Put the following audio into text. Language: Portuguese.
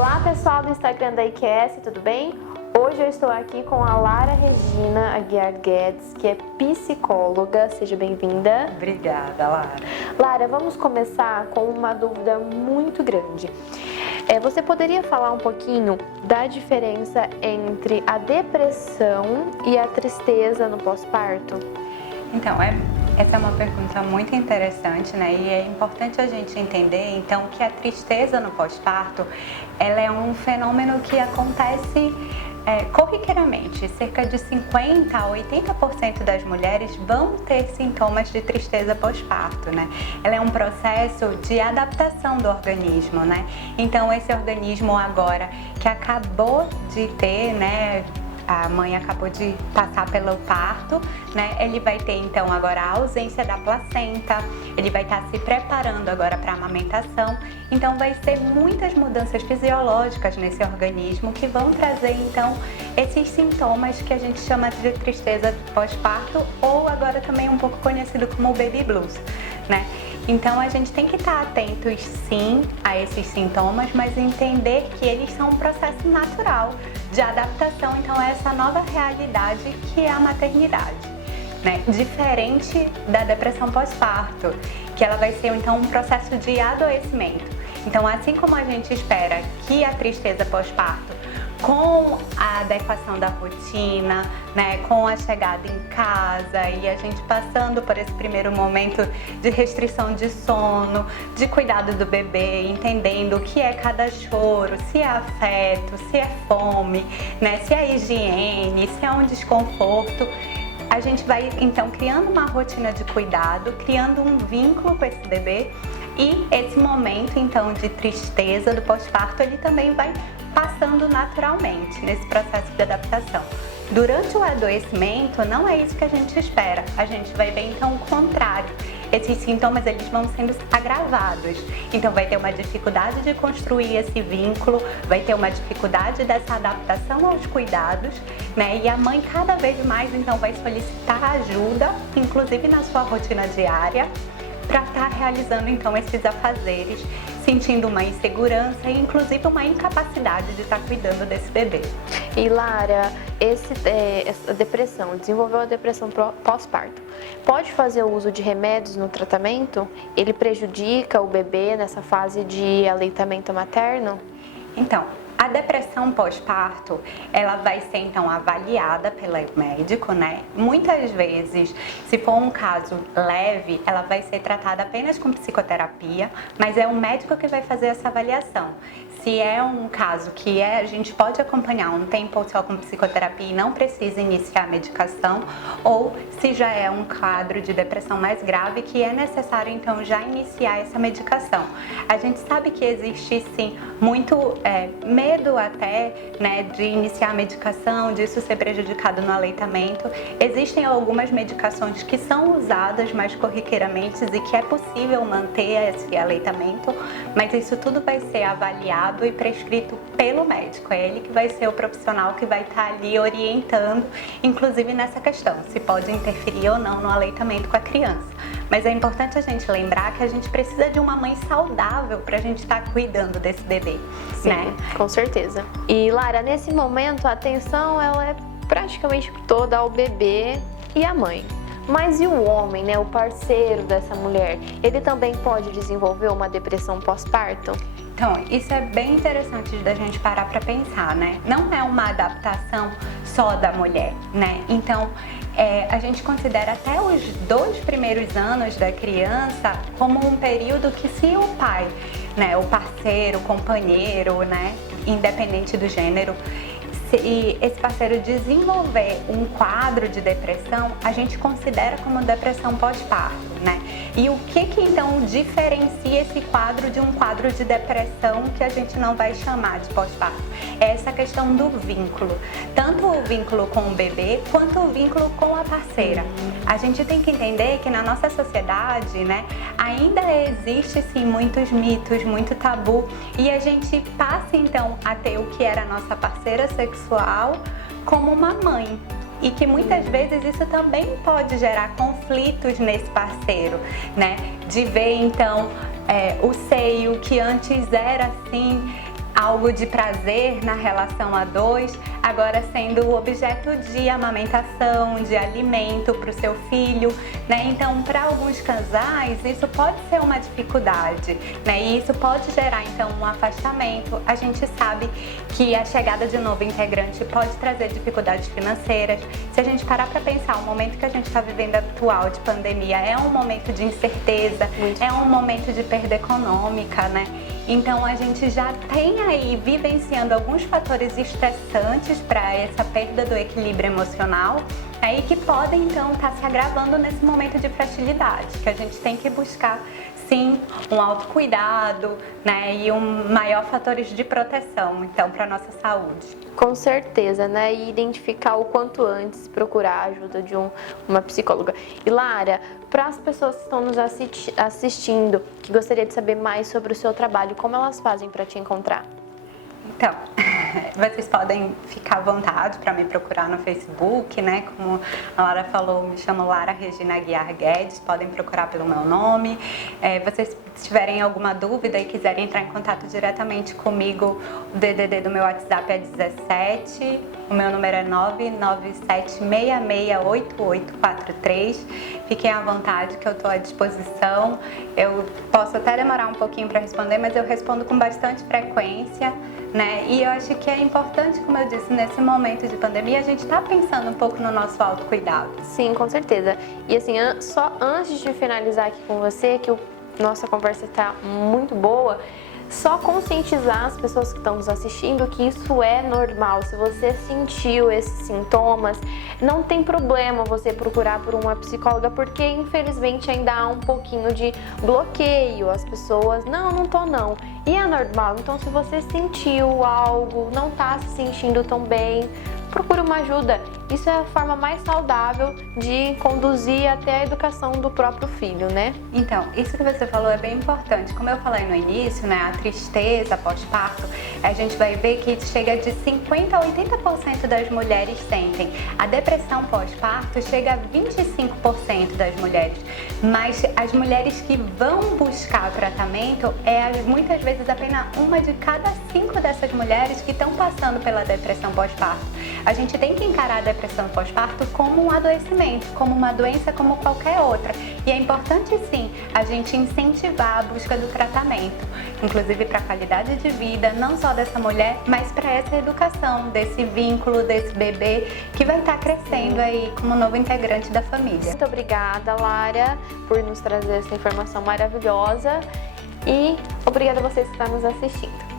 Olá pessoal do Instagram da IQS, tudo bem? Hoje eu estou aqui com a Lara Regina Aguiar Guedes, que é psicóloga. Seja bem-vinda. Obrigada, Lara. Lara, vamos começar com uma dúvida muito grande. Você poderia falar um pouquinho da diferença entre a depressão e a tristeza no pós-parto? Então, essa é uma pergunta muito interessante, né? E é importante a gente entender, então, que a tristeza no pós-parto, ela é um fenômeno que acontece corriqueiramente. Cerca de 50% a 80% das mulheres vão ter sintomas de tristeza pós-parto, né? Ela é um processo de adaptação do organismo, né? Então, esse organismo agora que acabou de ter, né? A mãe acabou de passar pelo parto, né? Ele vai ter então agora a ausência da placenta, ele vai estar se preparando agora para a amamentação. Então vai ser muitas mudanças fisiológicas nesse organismo que vão trazer então esses sintomas que a gente chama de tristeza pós-parto, ou agora também um pouco conhecido como baby blues, né? Então a gente tem que estar atentos sim a esses sintomas, mas entender que eles são um processo natural de adaptação então a essa nova realidade que é a maternidade, né? Diferente da depressão pós-parto, que ela vai ser então um processo de adoecimento. Então, assim como a gente espera que a tristeza pós-parto, com a adequação da rotina, né, com a chegada em casa e a gente passando por esse primeiro momento de restrição de sono, de cuidado do bebê, entendendo o que é cada choro, se é afeto, se é fome, né, se é higiene, se é um desconforto, a gente vai então criando uma rotina de cuidado, criando um vínculo com esse bebê, e esse momento então de tristeza do pós-parto, ele também vai passando naturalmente nesse processo de adaptação. Durante o adoecimento, não é isso que a gente espera. A gente vai ver então o contrário. Esses sintomas, eles vão sendo agravados. Então vai ter uma dificuldade de construir esse vínculo, vai ter uma dificuldade dessa adaptação aos cuidados, né? E a mãe cada vez mais então vai solicitar ajuda, inclusive na sua rotina diária, para estar realizando então esses afazeres, sentindo uma insegurança e inclusive uma incapacidade de estar cuidando desse bebê. E Lara, essa depressão, desenvolveu a depressão pós-parto, pode fazer o uso de remédios no tratamento? Ele prejudica o bebê nessa fase de aleitamento materno? Então, a depressão pós-parto, ela vai ser então avaliada pelo médico, né? Muitas vezes, se for um caso leve, ela vai ser tratada apenas com psicoterapia, mas é o médico que vai fazer essa avaliação. Se é um caso que a gente pode acompanhar um tempo só com psicoterapia e não precisa iniciar a medicação, ou se já é um quadro de depressão mais grave que é necessário então já iniciar essa medicação. A gente sabe que existe sim muito medo até, né, de iniciar a medicação, disso ser prejudicado no aleitamento. Existem algumas medicações que são usadas mais corriqueiramente e que é possível manter esse aleitamento, mas isso tudo vai ser avaliado e prescrito pelo médico. É ele que vai ser o profissional que vai estar ali orientando, inclusive nessa questão, se pode interferir ou não no aleitamento com a criança. Mas é importante a gente lembrar que a gente precisa de uma mãe saudável para a gente estar cuidando desse bebê, Sim, né? Com certeza. E Lara, nesse momento a atenção ela é praticamente toda ao bebê e à mãe. Mas e o homem, né, o parceiro dessa mulher, ele também pode desenvolver uma depressão pós-parto? Então, isso é bem interessante da gente parar para pensar, né? Não é uma adaptação só da mulher, né? Então, a gente considera até os 2 primeiros anos da criança como um período que, se o pai, né, o parceiro, o companheiro, né, independente do gênero, e esse parceiro desenvolver um quadro de depressão, a gente considera como depressão pós-parto, né? E o que então diferencia esse quadro de um quadro de depressão que a gente não vai chamar de pós-parto? É essa questão do vínculo, tanto o vínculo com o bebê quanto o vínculo com a parceira. A gente tem que entender que na nossa sociedade, né, ainda existe sim muitos mitos, muito tabu, e a gente passa então a ter o que era a nossa parceira sexual como uma mãe. E que muitas vezes isso também pode gerar conflitos nesse parceiro, né? De ver então o seio que antes era assim algo de prazer na relação a dois, agora sendo o objeto de amamentação, de alimento para o seu filho, né? Então, para alguns casais, isso pode ser uma dificuldade, né? E isso pode gerar, então, um afastamento. A gente sabe que a chegada de novo integrante pode trazer dificuldades financeiras. Se a gente parar para pensar, o momento que a gente está vivendo atual de pandemia é um momento de incerteza, é um momento de perda econômica, né? Então a gente já tem aí vivenciando alguns fatores estressantes para essa perda do equilíbrio emocional, aí que podem então estar se agravando nesse momento de fragilidade, que a gente tem que buscar sim um autocuidado, né, e maior fatores de proteção então para nossa saúde. Com certeza, né? E identificar o quanto antes, procurar a ajuda de uma psicóloga. E Lara, para as pessoas que estão nos assistindo, que gostaria de saber mais sobre o seu trabalho, como elas fazem para te encontrar? Então, vocês podem ficar à vontade para me procurar no Facebook, né? Como a Lara falou, me chamo Lara Regina Aguiar Guedes, podem procurar pelo meu nome. Vocês tiverem alguma dúvida e quiserem entrar em contato diretamente comigo, o DDD do meu WhatsApp é 17, o meu número é 997668843. Fiquem à vontade que eu estou à disposição. Eu posso até demorar um pouquinho para responder, mas eu respondo com bastante frequência, né? E eu acho que é importante, como eu disse, nesse momento de pandemia, a gente está pensando um pouco no nosso autocuidado. Sim, com certeza. E assim, só antes de finalizar aqui com você, que nossa conversa está muito boa, só conscientizar as pessoas que estão nos assistindo que isso é normal. Se você sentiu esses sintomas, não tem problema você procurar por uma psicóloga, porque infelizmente ainda há um pouquinho de bloqueio. As pessoas, não tô não. E é normal. Então, se você sentiu algo, não tá se sentindo tão bem, procura uma ajuda. Isso é a forma mais saudável de conduzir até a educação do próprio filho, né? Então, isso que você falou é bem importante. Como eu falei no início, né, a tristeza pós-parto, a gente vai ver que chega de 50% a 80% das mulheres sentem. A depressão pós-parto chega a 25% das mulheres. Mas as mulheres que vão buscar tratamento, muitas vezes apenas uma de cada 5 dessas mulheres que estão passando pela depressão pós-parto. A gente tem que encarar a depressão pós-parto como um adoecimento, como uma doença como qualquer outra. E é importante sim a gente incentivar a busca do tratamento, inclusive para a qualidade de vida, não só dessa mulher, mas para essa educação, desse vínculo, desse bebê que vai estar crescendo aí como novo integrante da família. Muito obrigada, Lara, por nos trazer essa informação maravilhosa e obrigada a vocês que estão nos assistindo.